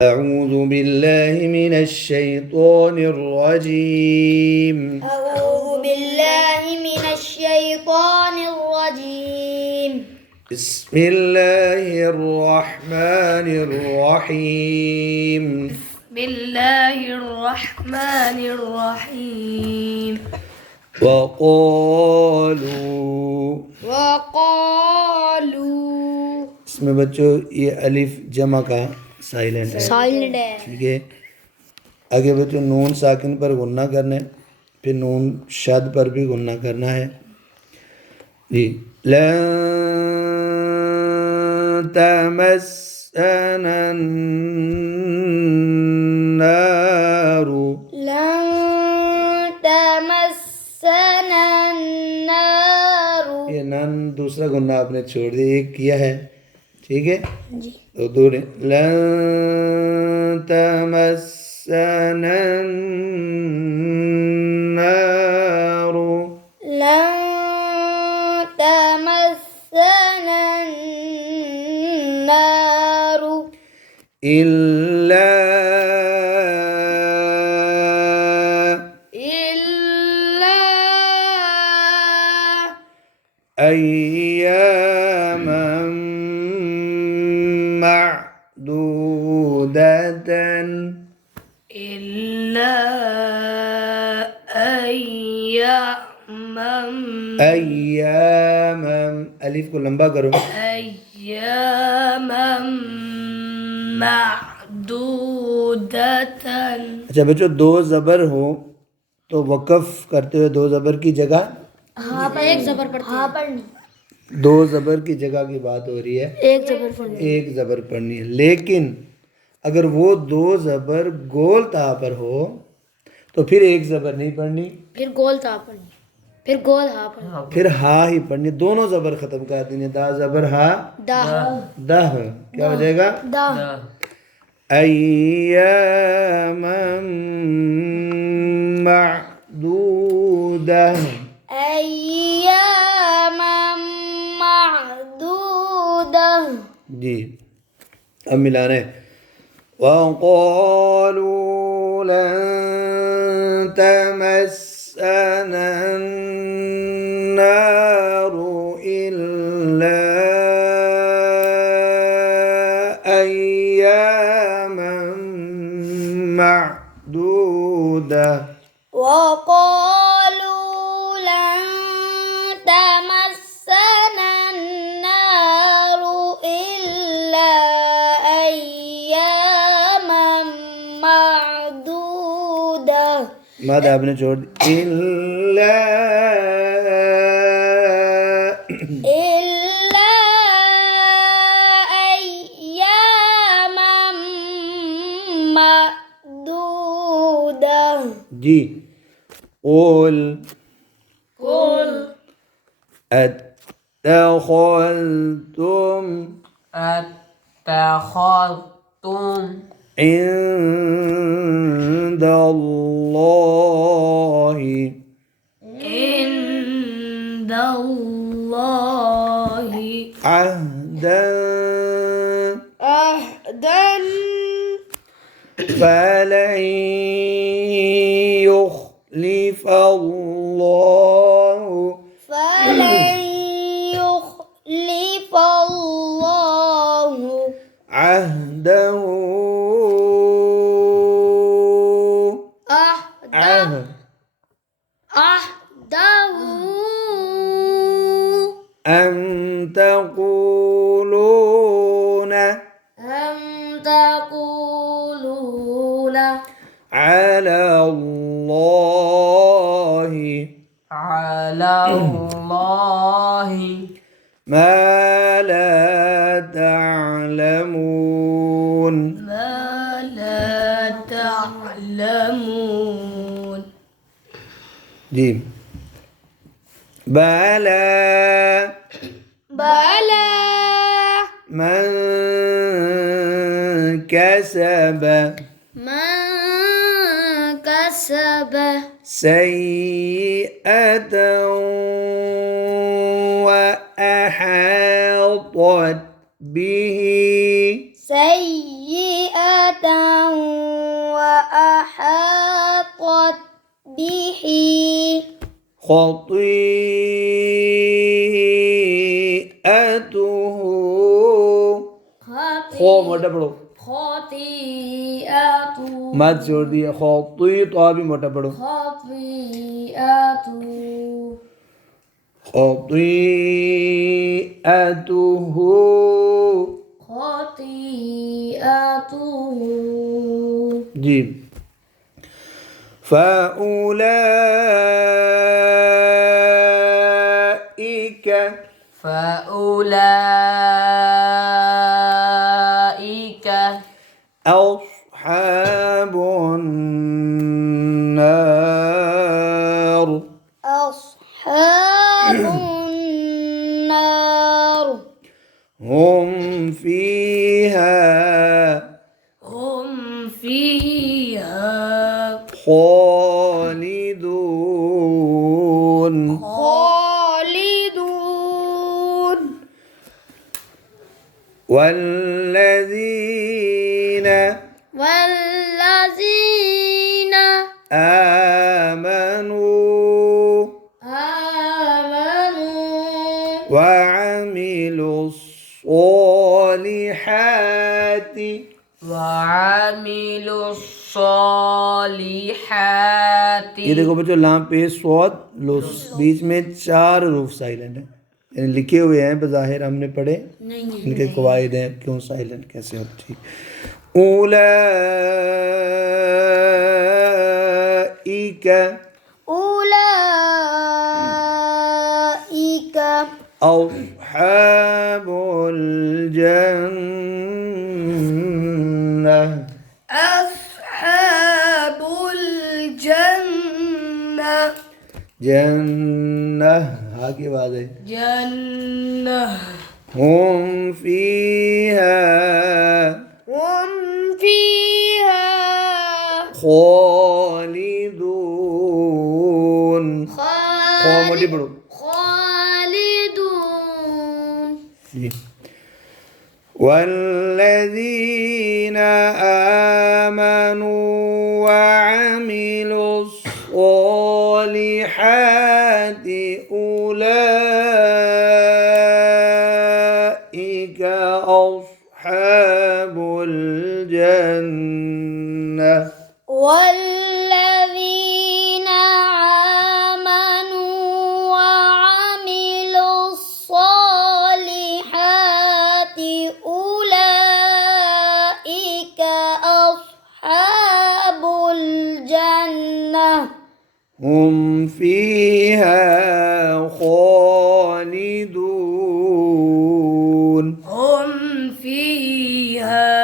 أعوذ بالله من الشيطان الرجيم. أعوذ بالله من الشيطان الرجيم. بسم الله الرحمن الرحيم. بسم الله الرحمن الرحيم. وقالوا इसमें बच्चों ये अलिफ जमा का साइलेंट है, साइलेंट है। ठीक है। आगे बच्चों नून साकिन पर गुन्ना करना है, फिर नून शद पर भी गुन्ना करना है जी। लन तमस्सना अन्नारु, लन तमस्सना अन्नारु। ये नन दूसरा गुन्ना आपने छोड़ दिया, एक किया है, ठीक है जी। तो दूर लन तमस्सना अन्नारु लन तमस्सना अन्नारु إلا إلا أياما معدودة إلا أياما अलिफ को लंबा करो, أياما معدودة। अच्छा बच्चों दो ज़बर हो तो वक़फ़ करते हुए दो ज़बर की जगह, हाँ पर एक जबर पढ़ते हैं। हाँ पढ़नी दो ज़बर की जगह की बात हो रही है, एक जबर पढ़नी। एक ज़बर पढ़नी है। लेकिन अगर वो दो ज़बर गोल ता पर हो तो फिर एक ज़बर नहीं पढ़नी, फिर गोल था पढ़नी, फिर गोल हा पढ़नी, फिर हा ही पढ़नी, दोनों ज़बर ख़त्म कर देंगे। दा ज़बर हा, दाह दह क्या हो जाएगा? दाह अय्यामम मअदूदा अय्यामा मअदूदा। जी। अब मिलाना है। वक़ालू लन तमस्सना अन्नारु इल्ला अय्यामन मअदूदा وقالوا لن تمسنا النار إلا أياما معدودة माद आपने छोड़ दी। इल्ला إلا أياما معدودة जी। قل أتخذتم عند الله عند الله عهدا عهدا فلن يخلف الله فلن يخلف الله عهده عهده أم تقولون أم تقولون على الله ما لا تعلمون ما لا تعلمون जी। بلى بلى من كسب من كسب سيئة وأحاطت به سيئة به خطيئته खो मोटा पढ़ो خطيئته मत छोड़ दिया खती तो अभी मोटा पढ़ो خطيئته خطيئته خطيئته जी فأولئك فأولئك أصحاب النار أصحاب النار هم فيها خالدون خالدون والذين آمنوا وعملوا الصالحات ये देखो बच्चों लाम पे स्वाद लुस बीच में 4 रूफ साइलेंट है यानी लिखे हुए हैं बज़ाहिर हमने पढ़े इनके कवायद हैं क्यों साइलेंट कैसे होती उलाइक अस्हाबुल जन्नह أصحاب الجنة जन्नह आगे बात है جنة هم فيها खालिदून मोटी पढ़ो خالدون जी والذين آمنوا وعملوا الصالحات أولئك أصحاب الجنة والذين آمنوا وعملوا الصالحات أولئك أصحاب الجنة هم فيها خالدون هم فيها